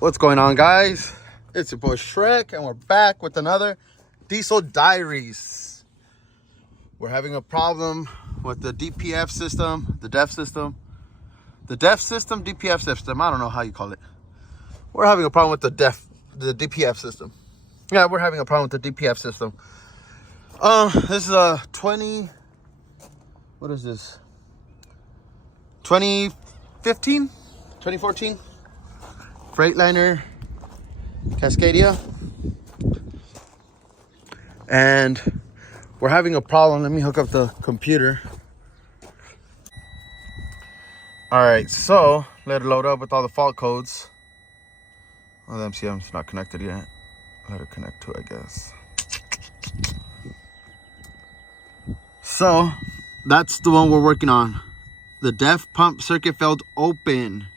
What's going on, guys? It's your boy Shrek, and we're back with another diesel diaries. We're having a problem with the DPF system, the DEF system, DPF system. I don't know how you call it. We're having a problem with the DPF system. Yeah, we're having a problem with the DPF system. This is a 2014 Freightliner Cascadia, and we're having a problem. Let me hook up the computer. All right, so let it load up with all the fault codes. Oh, the MCM's not connected yet. Let it connect to it, I guess. So that's the one we're working on. The DEF pump circuit failed open.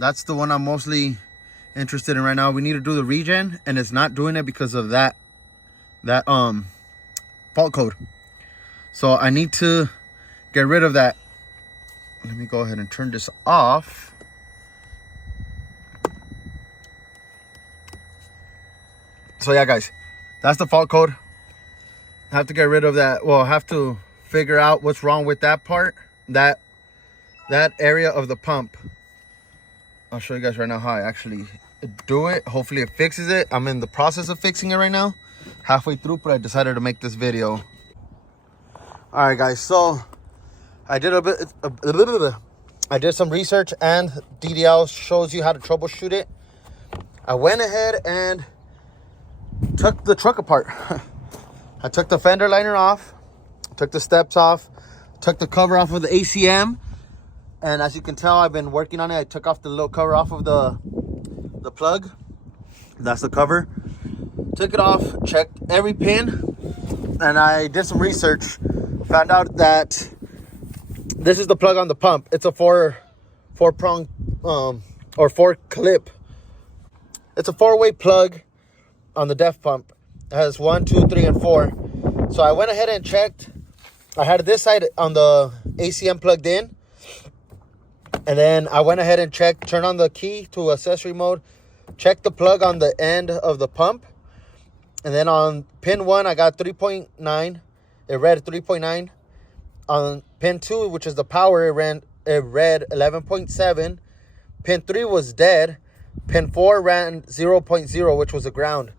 That's the one I'm mostly interested in right now. We need to do the regen, and it's not doing it because of that fault code. So I need to get rid of that. Let me go ahead and turn this off. So yeah, guys, that's the fault code. I have to get rid of that. Well, I have to figure out what's wrong with that part, that area of the pump. I'll show you guys right now how I actually do it. Hopefully it fixes it. I'm in the process of fixing it right now, halfway through, but I decided to make this video. All right, guys, so I did I did some research, and DDL shows you how to troubleshoot it. I went ahead and took the truck apart. I took the fender liner off, took the steps off, took the cover off of the ACM, and as you can tell, I've been working on it. I took off the little cover off of the plug. That's the cover. Took it off, checked every pin, and I did some research. Found out that this is the plug on the pump. It's a four prong or 4 clip. It's a 4-way plug on the DEF pump. It has 1, 2, 3, and 4. So I went ahead and checked. I had this side on the ACM plugged in, and then I went ahead and checked, turned on the key to accessory mode, checked the plug on the end of the pump, and then on pin 1 I got 3.9. It read 3.9. On pin 2, which is the power, it read 11.7. Pin 3 was dead. Pin 4 ran 0.0, which was a ground.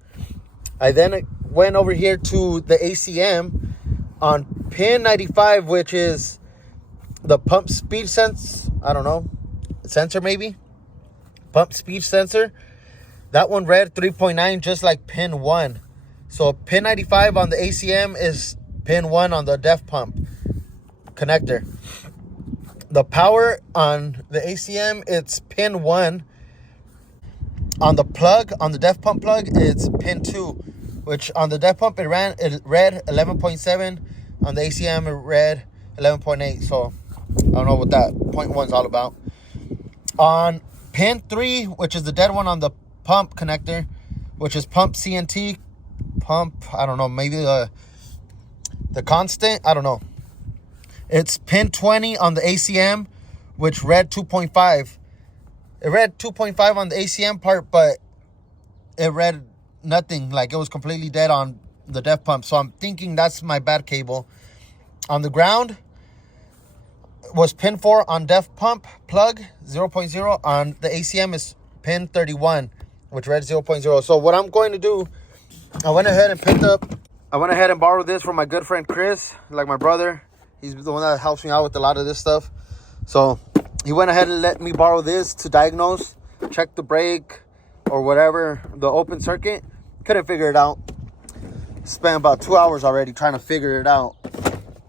I then went over here to the ACM on pin 95, which is the pump speed sensor maybe. Pump speed sensor. That one read 3.9, just like pin 1. So pin 95 on the ACM is pin 1 on the DEF pump connector. The power on the ACM, it's pin 1. On the plug, on the DEF pump plug, it's pin 2, which on the DEF pump it read 11.7. On the ACM it read 11.8. So I don't know what that 0.1 is all about. On pin 3, which is the dead one on the pump connector, which is pump CNT, I don't know, maybe the constant, I don't know. It's pin 20 on the ACM, which read 2.5. It read 2.5 on the ACM part, but it read nothing. Like, it was completely dead on the DEF pump. So I'm thinking that's my bad cable. On the ground was pin 4 on DEF pump plug, 0.0. On the ACM is pin 31, which read 0.0. So what I'm going to do, I went ahead and borrowed this from my good friend Chris, like my brother. He's the one that helps me out with a lot of this stuff. So he went ahead and let me borrow this to diagnose, check the brake or whatever, the open circuit. Couldn't figure it out. Spent about 2 hours already trying to figure it out.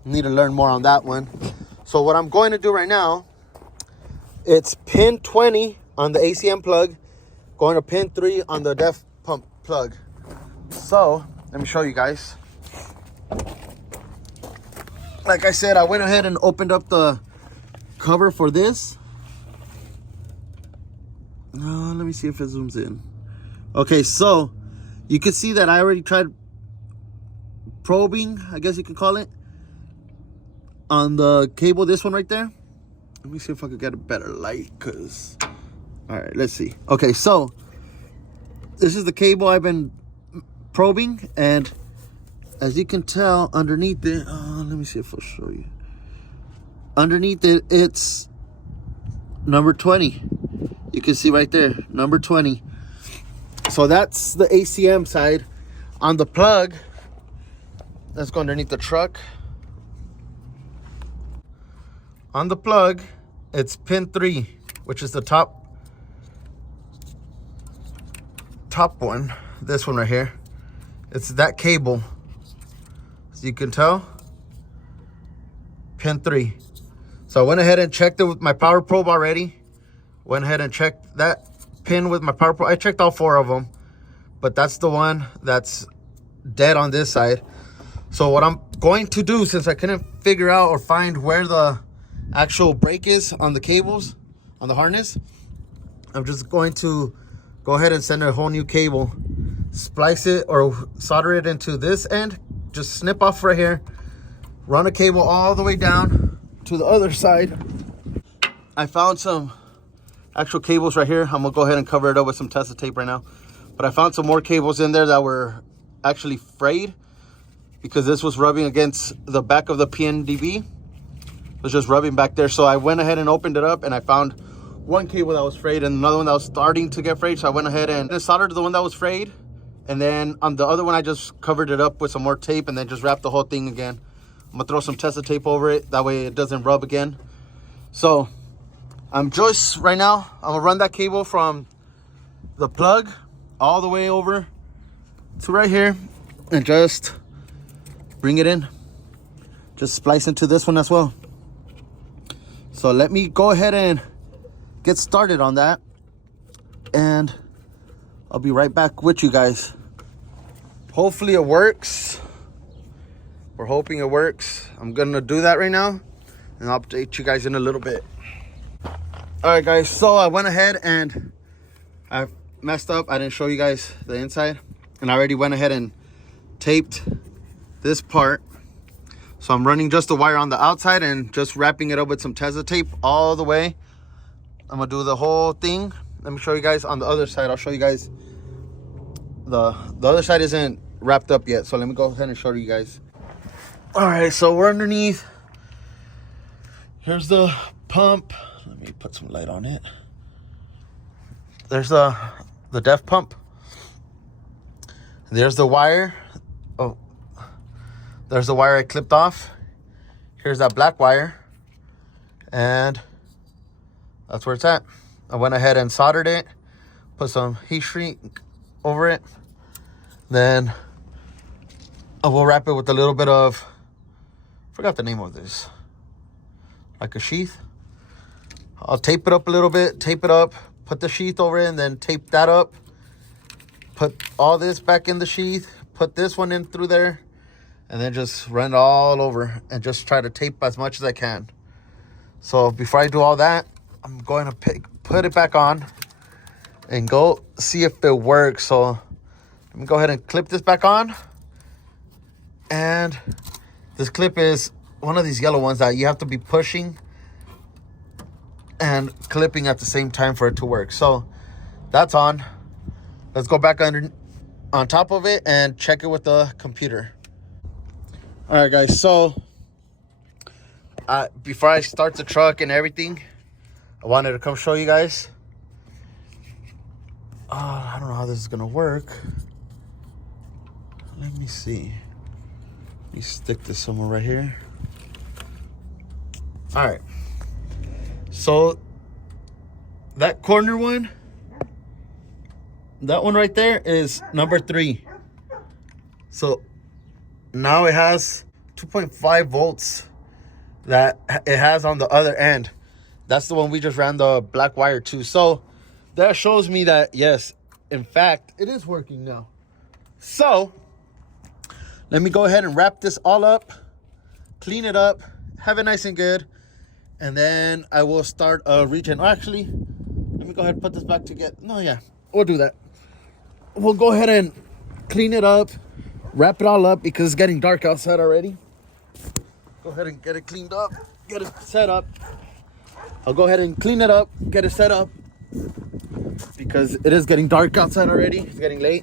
Need to learn more on that one. So what I'm going to do right now, it's pin 20 on the ACM plug, going to pin 3 on the DEF pump plug. So let me show you guys. Like I said, I went ahead and opened up the cover for this. Let me see if it zooms in. Okay, so you can see that I already tried probing, I guess you could call it, on the cable, this one right there. Let me see if I could get a better light, because All right, let's see. Okay, so this is the cable I've been probing, and as you can tell underneath it, let me see if I'll show you. Underneath it, it's number 20. You can see right there, number 20. So that's the ACM side. On the plug, let's go underneath the truck. On the plug, it's pin 3, which is the top one. This one right here. It's that cable. As you can tell, pin 3. So I went ahead and checked it with my power probe already. Went ahead and checked that pin with my power probe. I checked all 4 of them, but that's the one that's dead on this side. So what I'm going to do, since I couldn't figure out or find where the actual break is on the cables, on the harness, I'm just going to go ahead and send a whole new cable, splice it or solder it into this end, just snip off right here, run a cable all the way down to the other side. I found some actual cables right here. I'm gonna go ahead and cover it up with some Tesa tape right now, but I found some more cables in there that were actually frayed because this was rubbing against the back of the PNDB. It was just rubbing back there. So I went ahead and opened it up, and I found one cable that was frayed and another one that was starting to get frayed. So I went ahead and soldered the one that was frayed, and then on the other one I just covered it up with some more tape and then just wrapped the whole thing again. I'm gonna throw some Tesa tape over it, that way it doesn't rub again. So I'm just right now, I'm gonna run that cable from the plug all the way over to right here and just bring it in. Just splice into this one as well. So let me go ahead and get started on that, and I'll be right back with you guys. Hopefully it works. We're hoping it works. I'm gonna do that right now and I'll update you guys in a little bit. All right guys, so I went ahead and I messed up. I didn't show you guys the inside, and I already went ahead and taped this part. So I'm running just the wire on the outside and just wrapping it up with some Tesa tape all the way. I'm gonna do the whole thing. Let me show you guys on the other side. I'll show you guys. The other side isn't wrapped up yet, so let me go ahead and show you guys. All right, so we're underneath. Here's the pump. Let me put some light on it. There's the DEF pump. There's the wire. Oh, there's the wire I clipped off. Here's that black wire, and that's where it's at. I went ahead and soldered it, put some heat shrink over it. Then I will wrap it with a little bit of, forgot the name of this, like a sheath. I'll tape it up a little bit, tape it up, put the sheath over it, and then tape that up. Put all this back in the sheath, put this one in through there, and then just run it all over and just try to tape as much as I can. So before I do all that, I'm going to put it back on and go see if it works. So let me go ahead and clip this back on. And this clip is one of these yellow ones that you have to be pushing and clipping at the same time for it to work. So that's on. Let's go back on top of it and check it with the computer. All right guys, so before I start the truck and everything, I wanted to come show you guys. I don't know how this is gonna work. Let me see. Let me stick this somewhere right here. All right. So that corner one, that one right there is number 3. So now it has 2.5 volts that it has on the other end. That's the one we just ran the black wire to. So that shows me that, yes, in fact, it is working now. So let me go ahead and wrap this all up, clean it up, have it nice and good, and then I will start a regen. Actually, let me go ahead and put this back together. No, yeah, we'll do that. We'll go ahead and clean it up, wrap it all up because it's getting dark outside already. Go ahead and get it cleaned up, get it set up. I'll go ahead and clean it up, get it set up, because it is getting dark outside already. It's getting late,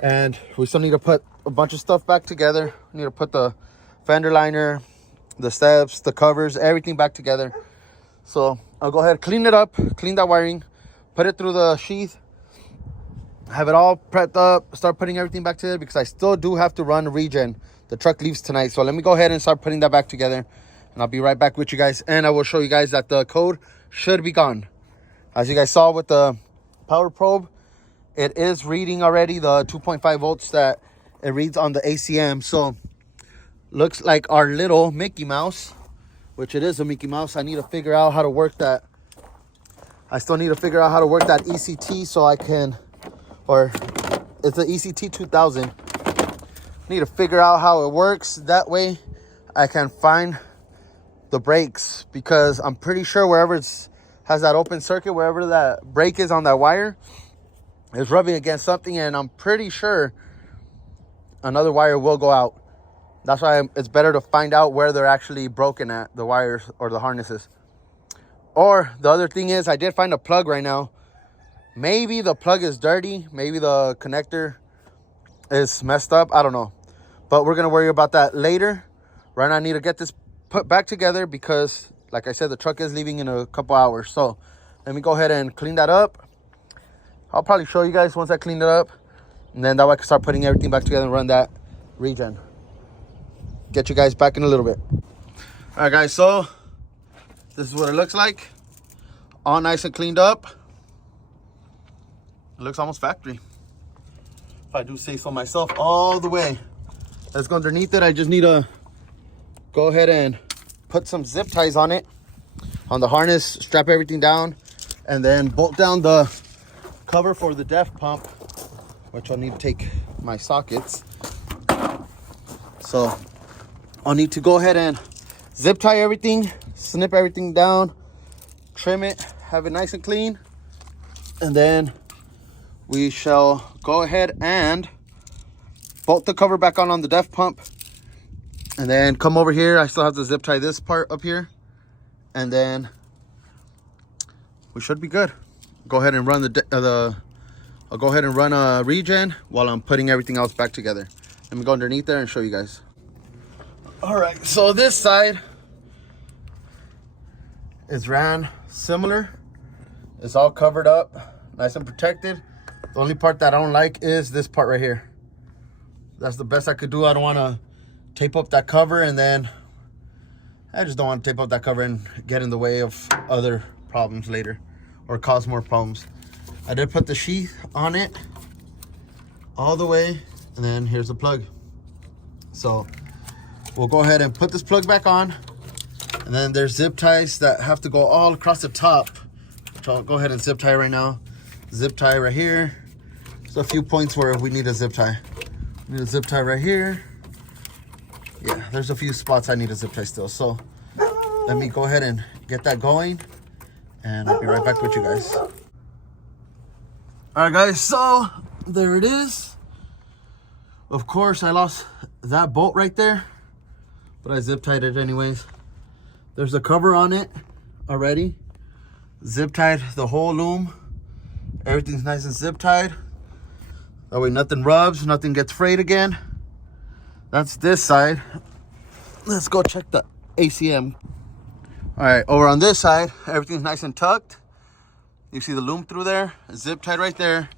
and we still need to put a bunch of stuff back together. We need to put the fender liner, the steps, the covers, everything back together. So I'll go ahead, clean it up, clean that wiring, put it through the sheath, have it all prepped up, start putting everything back together, because I still do have to run regen. The truck leaves tonight, so let me go ahead and start putting that back together, and I'll be right back with you guys. And I will show you guys that the code should be gone. As you guys saw with the power probe, it is reading already the 2.5 volts that it reads on the ACM. So looks like our little Mickey Mouse, which it is a Mickey Mouse. I need to figure out how to work that. I still need to figure out how to work that ECT so I can, or it's the ECT 2000. Need to figure out how it works. That way I can find the brakes, because I'm pretty sure wherever it's has that open circuit, wherever that brake is on that wire, is rubbing against something, and I'm pretty sure another wire will go out. That's why it's better to find out where they're actually broken at, the wires or the harnesses. Or the other thing is, I did find a plug right now. Maybe the plug is dirty, maybe the connector is messed up, I don't know, but we're gonna worry about that later. Right now I need to get this put back together, because like I said, the truck is leaving in a couple hours. So let me go ahead and clean that up. I'll probably show you guys once I clean it up, and then that way I can start putting everything back together and run that regen. Get you guys back in a little bit. All right guys, so this is what it looks like, all nice and cleaned up. It looks almost factory, if I do say so myself, all the way. Let's go underneath it. I just need to go ahead and put some zip ties on it, on the harness, strap everything down, and then bolt down the cover for the DEF pump, which I'll need to take my sockets. So I'll need to go ahead and zip tie everything, snip everything down, trim it, have it nice and clean, and then we shall go ahead and bolt the cover back on the DEF pump, and then come over here. I still have to zip tie this part up here, and then we should be good. Go ahead and run I'll go ahead and run a regen while I'm putting everything else back together. Let me go underneath there and show you guys. All right, so this side is ran similar. It's all covered up, nice and protected. The only part that I don't like is this part right here. That's the best I could do. I don't want to tape up that cover, and then I just don't want to tape up that cover and get in the way of other problems later, or cause more problems. I did put the sheath on it all the way, and then here's the plug. So we'll go ahead and put this plug back on, and then there's zip ties that have to go all across the top, which I'll go ahead and zip tie right now. Zip tie right here. There's a few points where we need a zip tie. We need a zip tie right here. Yeah, there's a few spots I need a zip tie still. So let me go ahead and get that going, and I'll be right back with you guys. All right guys, so there it is. Of course I lost that bolt right there, but I zip tied it anyways. There's a cover on it already. Zip tied the whole loom. Everything's nice and zip tied. That way nothing rubs, nothing gets frayed again. That's this side. Let's go check the ACM. All right, over on this side, everything's nice and tucked. You see the loom through there, zip tied right there,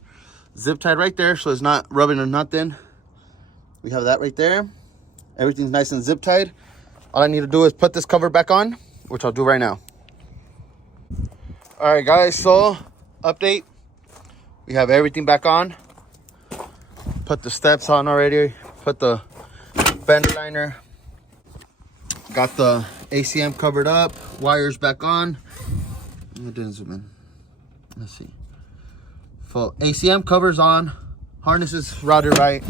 zip tied right there, so it's not rubbing or nothing. We have that right there. Everything's nice and zip tied. All I need to do is put this cover back on, which I'll do right now. All right guys, so update. We have everything back on. Put the steps on already. Put the fender liner. Got the ACM covered up. Wires back on. It didn't zoom in. Let's see. Full ACM covers on. Harnesses routed right.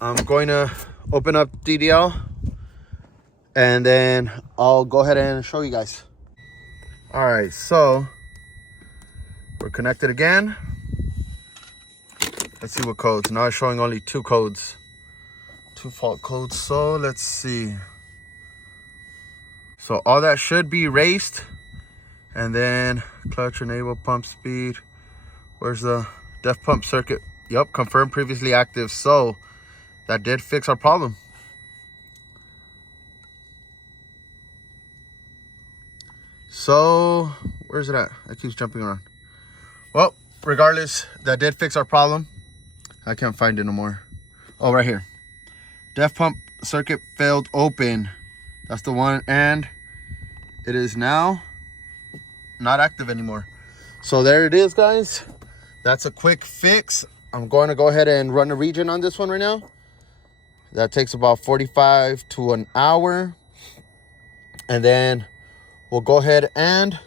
I'm going to open up DDL, and then I'll go ahead and show you guys. All right, so we're connected again. Let's see what codes. Now it's showing only 2 codes, 2 fault codes. So let's see. So all that should be erased, And then clutch enable, pump speed. Where's the def pump circuit? Yep, confirmed previously active. So that did fix our problem. So where's it at? It keeps jumping around. Well, regardless, that did fix our problem. I can't find it no more. Oh, right here. Def pump circuit failed open. That's the one, and it is now not active anymore. So there it is, guys. That's a quick fix. I'm going to go ahead and run a regen on this one right now. That takes about 45 to an hour. And then we'll go ahead and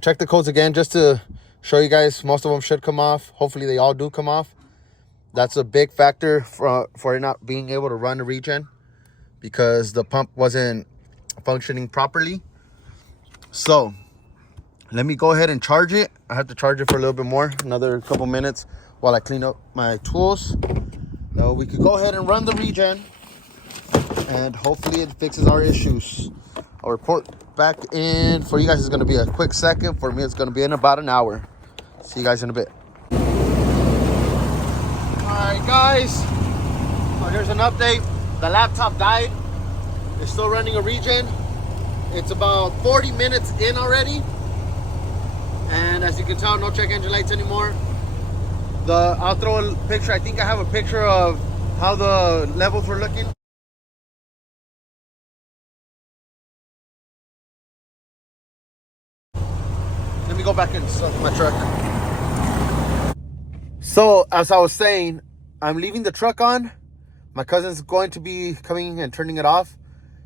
check the codes again just to show you guys. Most of them should come off. Hopefully they all do come off. That's a big factor for it not being able to run a regen, because the pump wasn't functioning properly. So let me go ahead and charge it. I have to charge it for a little bit more, another couple minutes, while I clean up my tools. Now we could go ahead and run the regen, and hopefully it fixes our issues. I'll report back in for you guys. It's going to be a quick second. For me, it's going to be in about an hour. See you guys in a bit. Alright guys, so here's an update. The laptop died. It's still running a regen. It's about 40 minutes in already, and as you can tell, no check engine lights anymore. I'll throw a picture. I think I have a picture of how the levels were looking. Let me go back inside my truck. So as I was saying, I'm leaving the truck on. My cousin's going to be coming and turning it off.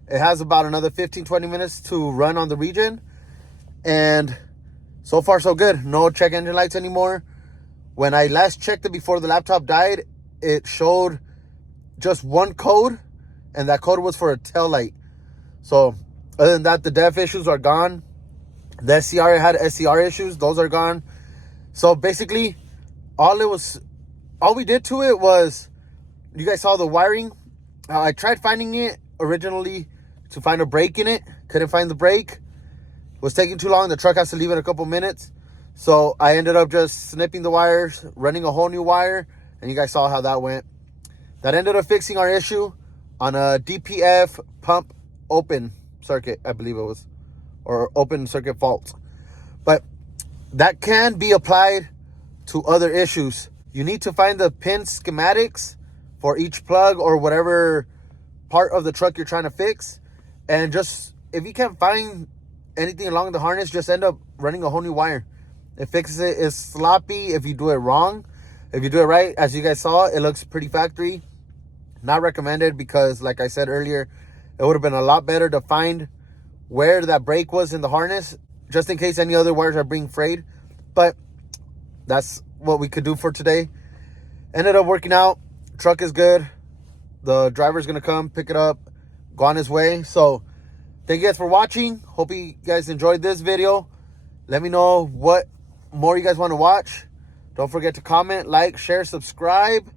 It has about another 15-20 minutes to run on the regen, and so far so good. No check engine lights anymore. When I last checked it before the laptop died, it showed just one code, and that code was for a tail light. So other than that, the def issues are gone. The SCR had SCR issues. Those are gone. So basically, all we did to it was, you guys saw the wiring. I tried finding it originally to find a brake in it. Couldn't find the brake. It was taking too long. The truck has to leave in a couple minutes. So I ended up just snipping the wires, running a whole new wire, and you guys saw how that went. That ended up fixing our issue on a DPF pump open circuit, I believe it was, or open circuit fault. But that can be applied to other issues. You need to find the pin schematics for each plug or whatever part of the truck you're trying to fix. And just, if you can't find anything along the harness, just end up running a whole new wire. It fixes it. It's sloppy if you do it wrong. If you do it right, as you guys saw, it looks pretty factory. Not recommended, because like I said earlier, it would have been a lot better to find where that brake was in the harness, just in case any other wires are being frayed. But that's what we could do for today. Ended up working out. Truck is good. The driver's gonna come pick it up, go on his way. So thank you guys for watching. Hope you guys enjoyed this video. Let me know what more you guys want to watch. Don't forget to comment, like, share, subscribe,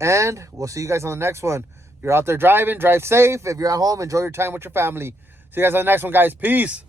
and we'll see you guys on the next one. If you're out there driving, drive safe. If you're at home, enjoy your time with your family. See you guys on the next one, guys. Peace.